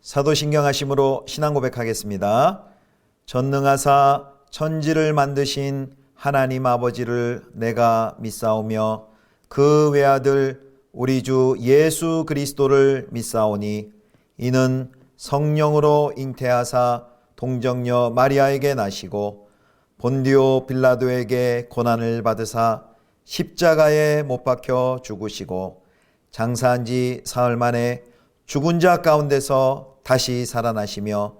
사도신경하심으로 신앙 고백하겠습니다. 전능하사 천지를 만드신 하나님 아버지를 내가 믿사오며 그 외아들 우리 주 예수 그리스도를 믿사오니 이는 성령으로 잉태하사 동정녀 마리아에게 나시고 본디오 빌라도에게 고난을 받으사 십자가에 못 박혀 죽으시고 장사한 지 사흘 만에 죽은 자 가운데서 다시 살아나시며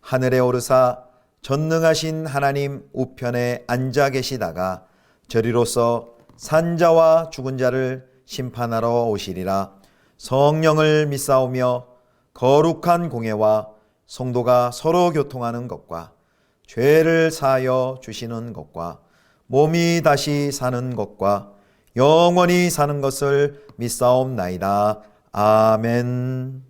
하늘에 오르사 전능하신 하나님 우편에 앉아 계시다가 저리로서 산자와 죽은 자를 심판하러 오시리라. 성령을 믿사오며 거룩한 공회와 성도가 서로 교통하는 것과 죄를 사하여 주시는 것과 몸이 다시 사는 것과 영원히 사는 것을 믿사옵나이다. 아멘.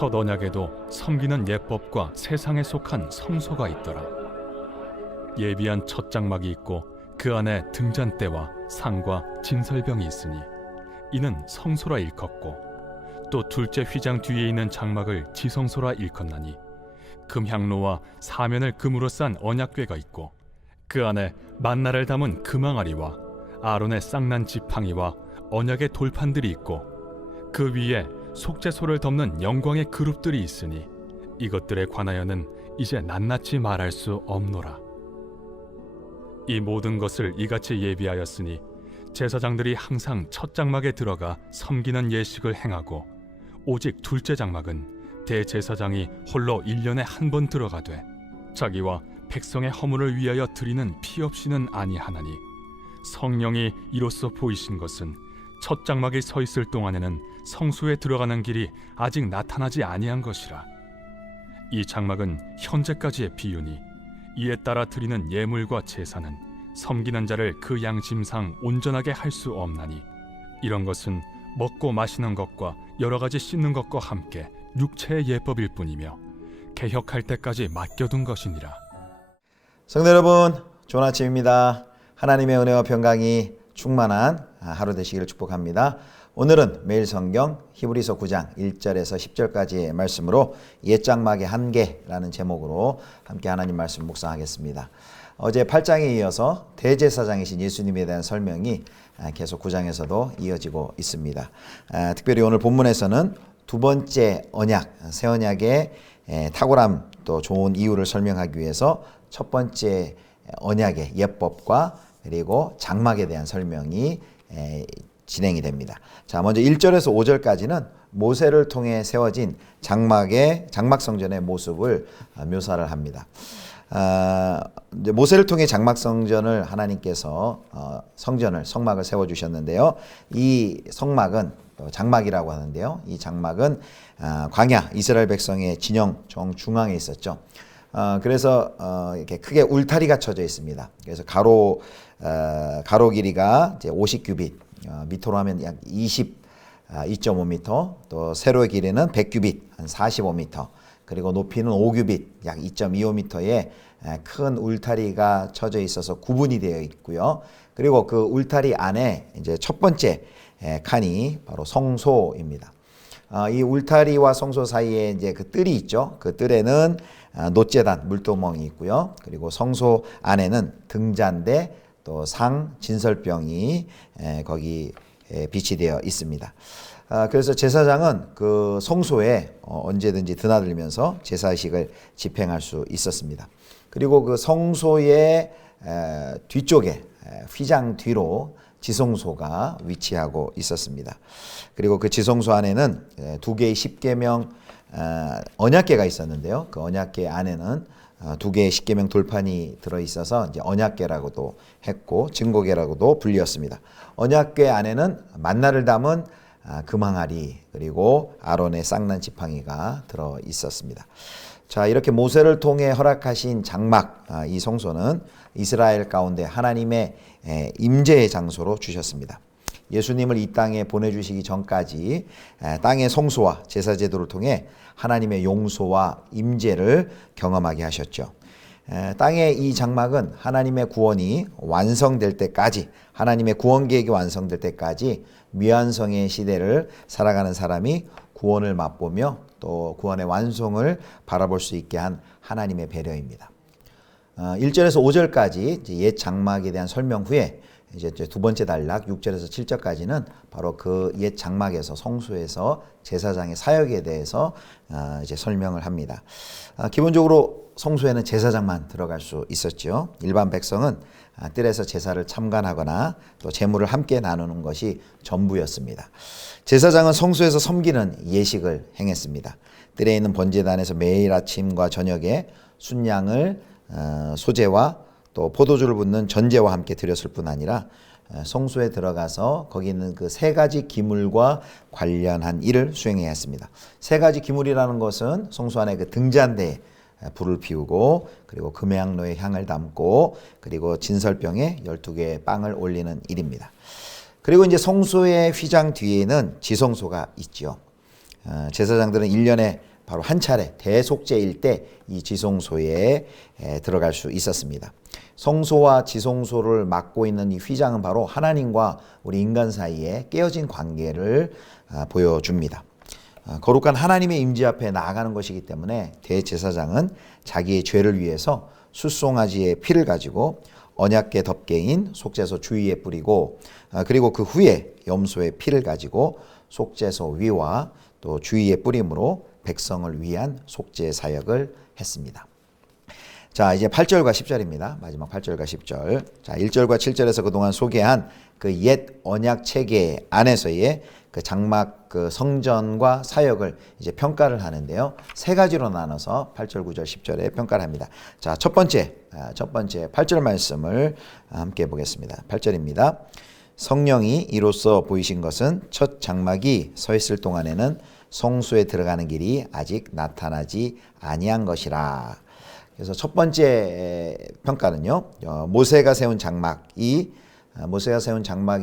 첫 언약에도 섬기는 예법과 세상에 속한 성소가 있더라. 예비한 첫 장막이 있고 그 안에 등잔대와 상과 진설병이 있으니 이는 성소라 일컫고, 또 둘째 휘장 뒤에 있는 장막을 지성소라 일컫나니 금향로와 사면을 금으로 싼 언약궤가 있고 그 안에 만나를 담은 금항아리와 아론의 쌍난 지팡이와 언약의 돌판들이 있고 그 위에 속죄소를 덮는 영광의 그룹들이 있으니 이것들에 관하여는 이제 낱낱이 말할 수 없노라. 이 모든 것을 이같이 예비하였으니 제사장들이 항상 첫 장막에 들어가 섬기는 예식을 행하고 오직 둘째 장막은 대제사장이 홀로 1년에 한 번 들어가되 자기와 백성의 허물을 위하여 드리는 피 없이는 아니하나니 성령이 이로써 보이신 것은 첫 장막에 서 있을 동안에는 성소에 들어가는 길이 아직 나타나지 아니한 것이라. 이 장막은 현재까지의 비유니 이에 따라 드리는 예물과 제사는 섬기는 자를 그 양심상 온전하게 할 수 없나니 이런 것은 먹고 마시는 것과 여러 가지 씻는 것과 함께 육체의 예법일 뿐이며 개혁할 때까지 맡겨둔 것이니라. 성도 여러분, 좋은 아침입니다. 하나님의 은혜와 평강이 충만한 하루 되시기를 축복합니다. 오늘은 매일 성경 히브리서 9장 1절에서 10절까지의 말씀으로 옛 장막의 한계라는 제목으로 함께 하나님 말씀 묵상하겠습니다. 어제 8장에 이어서 대제사장이신 예수님에 대한 설명이 계속 9장에서도 이어지고 있습니다. 특별히 오늘 본문에서는 두 번째 언약, 새 언약의 탁월함 또 좋은 이유를 설명하기 위해서 첫 번째 언약의 예법과 그리고 장막에 대한 설명이 진행이 됩니다. 자, 먼저 1절에서 5절까지는 모세를 통해 세워진 장막 성전의 모습을 묘사를 합니다. 이제 모세를 통해 장막 성전을 하나님께서 성막을 세워 주셨는데요. 이 성막은 장막이라고 하는데요. 이 장막은 광야 이스라엘 백성의 진영 정중앙에 있었죠. 그래서 이렇게 크게 울타리가 쳐져 있습니다. 그래서 가로 길이가 이제 50규빗, 미터로 하면 약 2.5m, 또 세로의 길이는 100규빗, 한 45m, 그리고 높이는 5규빗, 약 2.25m의 큰 울타리가 쳐져 있어서 구분이 되어 있고요. 그리고 그 울타리 안에 이제 첫 번째 칸이 바로 성소입니다. 이 울타리와 성소 사이에 이제 그 뜰이 있죠. 그 뜰에는 놋제단, 물두멍이 있고요. 그리고 성소 안에는 등잔대, 또 상, 진설병이 거기 비치되어 있습니다. 그래서 제사장은 그 성소에 언제든지 드나들면서 제사의식을 집행할 수 있었습니다. 그리고 그 성소의 뒤쪽에 휘장 뒤로 지성소가 위치하고 있었습니다. 그리고 그 지성소 안에는 두 개의 십계명 언약궤가 있었는데요. 그 언약궤 안에는 두 개의 십계명 돌판이 들어 있어서 이제 언약궤라고도 했고 증거궤라고도 불리었습니다. 언약궤 안에는 만나를 담은 금항아리 그리고 아론의 쌍난 지팡이가 들어 있었습니다. 자, 이렇게 모세를 통해 허락하신 장막, 이 성소는 이스라엘 가운데 하나님의 임재의 장소로 주셨습니다. 예수님을 이 땅에 보내주시기 전까지 땅의 성소와 제사 제도를 통해 하나님의 용서와 임재를 경험하게 하셨죠. 땅의 이 장막은 하나님의 구원이 완성될 때까지, 하나님의 구원 계획이 완성될 때까지 미완성의 시대를 살아가는 사람이 구원을 맛보며 또 구원의 완성을 바라볼 수 있게 한 하나님의 배려입니다. 1절에서 5절까지 옛 장막에 대한 설명 후에 이제 두 번째 단락 6절에서 7절까지는 바로 그 옛 장막에서 성소에서 제사장의 사역에 대해서 이제 설명을 합니다. 기본적으로 성소에는 제사장만 들어갈 수 있었죠. 일반 백성은 뜰에서 제사를 참관하거나 또 제물을 함께 나누는 것이 전부였습니다. 제사장은 성소에서 섬기는 예식을 행했습니다. 뜰에 있는 번제단에서 매일 아침과 저녁에 순양을 소제와 또 포도주를 붓는 전제와 함께 드렸을 뿐 아니라 성소에 들어가서 거기 있는 그 세 가지 기물과 관련한 일을 수행해야 했습니다. 세 가지 기물이라는 것은 성소 안에 그 등잔대에 불을 피우고 그리고 금향로에 향을 담고 그리고 진설병에 12개의 빵을 올리는 일입니다. 그리고 이제 성소의 휘장 뒤에는 지성소가 있죠. 제사장들은 1년에 바로 한 차례 대속제일 때 이 지성소에 들어갈 수 있었습니다. 성소와 지성소를 맡고 있는 이 휘장은 바로 하나님과 우리 인간 사이에 깨어진 관계를 보여줍니다. 거룩한 하나님의 임재 앞에 나아가는 것이기 때문에 대제사장은 자기의 죄를 위해서 숫송아지의 피를 가지고 언약궤 덮개인 속죄소 주위에 뿌리고 그리고 그 후에 염소의 피를 가지고 속죄소 위와 또 주위에 뿌림으로 백성을 위한 속죄 사역을 했습니다. 자, 이제 8절과 10절입니다. 마지막 8절과 10절. 자, 1절과 7절에서 그동안 소개한 그 옛 언약 체계 안에서의 그 장막 그 성전과 사역을 이제 평가를 하는데요. 세 가지로 나눠서 8절, 9절, 10절에 평가를 합니다. 자, 첫 번째 8절 말씀을 함께 보겠습니다. 8절입니다. 성령이 이로써 보이신 것은 첫 장막이 서 있을 동안에는 성소에 들어가는 길이 아직 나타나지 아니한 것이라. 그래서 첫 번째 평가는요. 모세가 세운 장막이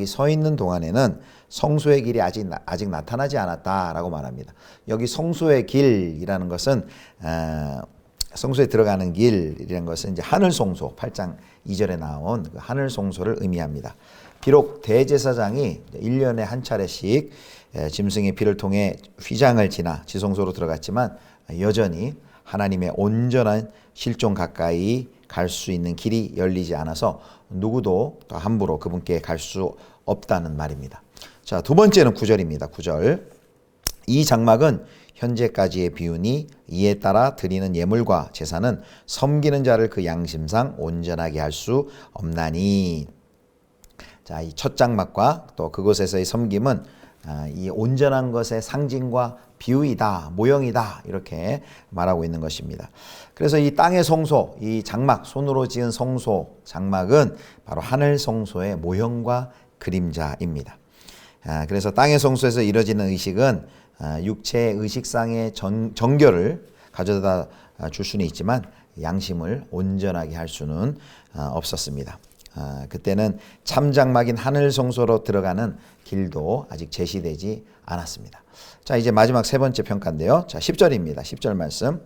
서 있는 동안에는 성소의 길이 아직 나타나지 않았다라고 말합니다. 여기 성소의 길이라는 것은 성소에 들어가는 길이라는 것은 이제 하늘 송소 8장 2절에 나온 그 하늘 송소를 의미합니다. 비록 대제사장이 1년에 한 차례씩 짐승의 피를 통해 휘장을 지나 지성소로 들어갔지만 여전히 하나님의 온전한 실종 가까이 갈 수 있는 길이 열리지 않아서 누구도 또 함부로 그분께 갈 수 없다는 말입니다. 자, 두 번째는 9절입니다. 9절. 이 장막은 현재까지의 비유니 이에 따라 드리는 예물과 제사는 섬기는 자를 그 양심상 온전하게 할 수 없나니. 자, 이 첫 장막과 또 그곳에서의 섬김은 이 온전한 것의 상징과 비유이다, 모형이다 이렇게 말하고 있는 것입니다. 그래서 이 땅의 성소, 이 장막, 손으로 지은 성소, 장막은 바로 하늘 성소의 모형과 그림자입니다. 그래서 땅의 성소에서 이루어지는 의식은 육체의 의식상의 정결을 가져다 줄 수는 있지만 양심을 온전하게 할 수는 없었습니다. 그때는 참장막인 하늘 성소로 들어가는 길도 아직 제시되지 않았습니다. 자, 이제 마지막 세 번째 평가인데요. 자, 10절입니다. 10절 말씀.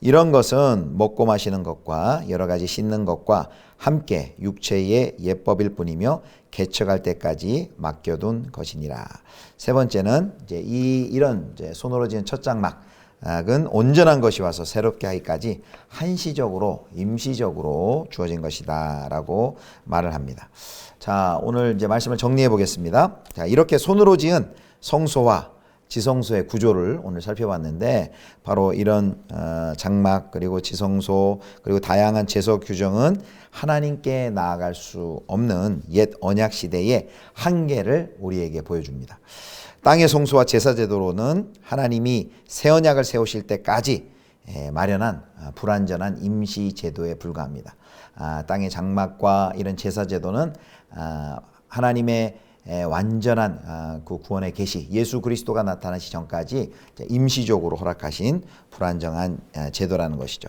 이런 것은 먹고 마시는 것과 여러 가지 씻는 것과 함께 육체의 예법일 뿐이며 개척할 때까지 맡겨둔 것이니라. 세 번째는 이제 이런 손으로 지은 첫 장막은 온전한 것이 와서 새롭게 하기까지 한시적으로 임시적으로 주어진 것이다라고 말을 합니다. 자, 오늘 이제 말씀을 정리해 보겠습니다. 자, 이렇게 손으로 지은 성소와 지성소의 구조를 오늘 살펴봤는데 바로 이런 장막 그리고 지성소 그리고 다양한 제소 규정은 하나님께 나아갈 수 없는 옛 언약 시대의 한계를 우리에게 보여줍니다. 땅의 성소와 제사 제도로는 하나님이 새 언약을 세우실 때까지 마련한 불완전한 임시 제도에 불과합니다. 땅의 장막과 이런 제사 제도는 하나님의 완전한 그 구원의 계시 예수 그리스도가 나타나시 전까지 임시적으로 허락하신 불안정한 제도라는 것이죠.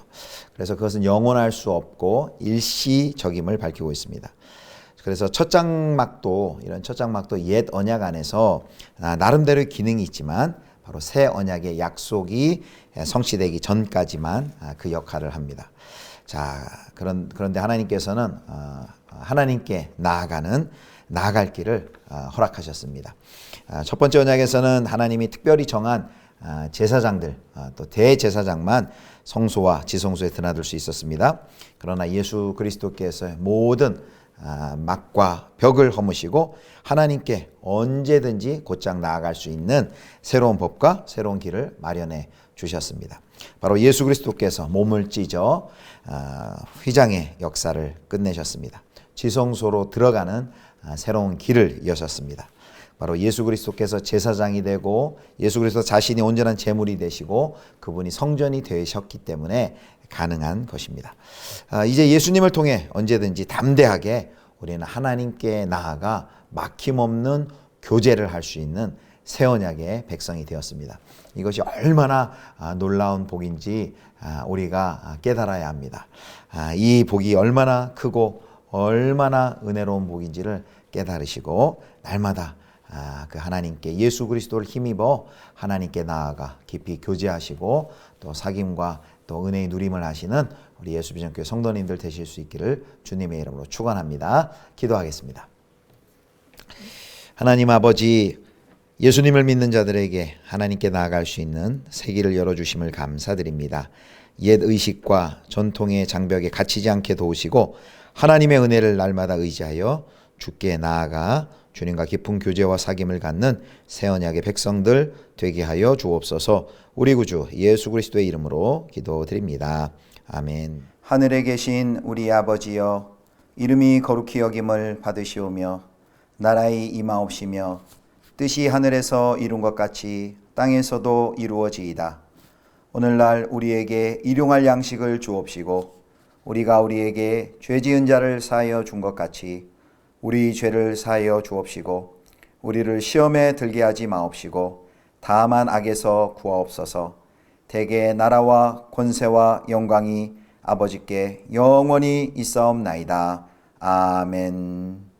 그래서 그것은 영원할 수 없고 일시적임을 밝히고 있습니다. 그래서 첫 장막도 이런 첫 장막도 옛 언약 안에서 나름대로의 기능이 있지만 바로 새 언약의 약속이 성취되기 전까지만 그 역할을 합니다. 자, 그런데 하나님께서는 하나님께 나아갈 길을 허락하셨습니다. 첫 번째 언약에서는 하나님이 특별히 정한 제사장들 또 대제사장만 성소와 지성소에 드나들 수 있었습니다. 그러나 예수 그리스도께서 모든 막과 벽을 허무시고 하나님께 언제든지 곧장 나아갈 수 있는 새로운 법과 새로운 길을 마련해 주셨습니다. 바로 예수 그리스도께서 몸을 찢어 휘장의 역사를 끝내셨습니다. 지성소로 들어가는 새로운 길을 여셨습니다. 바로 예수 그리스도께서 제사장이 되고 예수 그리스도 자신이 온전한 제물이 되시고 그분이 성전이 되셨기 때문에 가능한 것입니다. 이제 예수님을 통해 언제든지 담대하게 우리는 하나님께 나아가 막힘없는 교제를 할 수 있는 새 언약의 백성이 되었습니다. 이것이 얼마나 놀라운 복인지 우리가 깨달아야 합니다. 이 복이 얼마나 크고 얼마나 은혜로운 복인지를 깨달으시고 날마다 그 하나님께 예수 그리스도를 힘입어 하나님께 나아가 깊이 교제하시고 또 사귐과 또 은혜의 누림을 하시는 우리 예수비전교회 성도님들 되실 수 있기를 주님의 이름으로 축원합니다. 기도하겠습니다. 하나님 아버지, 예수님을 믿는 자들에게 하나님께 나아갈 수 있는 새 길을 열어주심을 감사드립니다. 옛 의식과 전통의 장벽에 갇히지 않게 도우시고 하나님의 은혜를 날마다 의지하여 주께 나아가 주님과 깊은 교제와 사귐을 갖는 새 언약의 백성들 되게 하여 주옵소서. 우리 구주 예수 그리스도의 이름으로 기도드립니다. 아멘. 하늘에 계신 우리 아버지여, 이름이 거룩히 여김을 받으시오며 나라의 임하옵시며 뜻이 하늘에서 이룬 것 같이 땅에서도 이루어지이다. 오늘날 우리에게 일용할 양식을 주옵시고 우리가 우리에게 죄 지은 자를 사하여 준 것 같이 우리 죄를 사하여 주옵시고 우리를 시험에 들게 하지 마옵시고 다만 악에서 구하옵소서. 대개 나라와 권세와 영광이 아버지께 영원히 있사옵나이다. 아멘.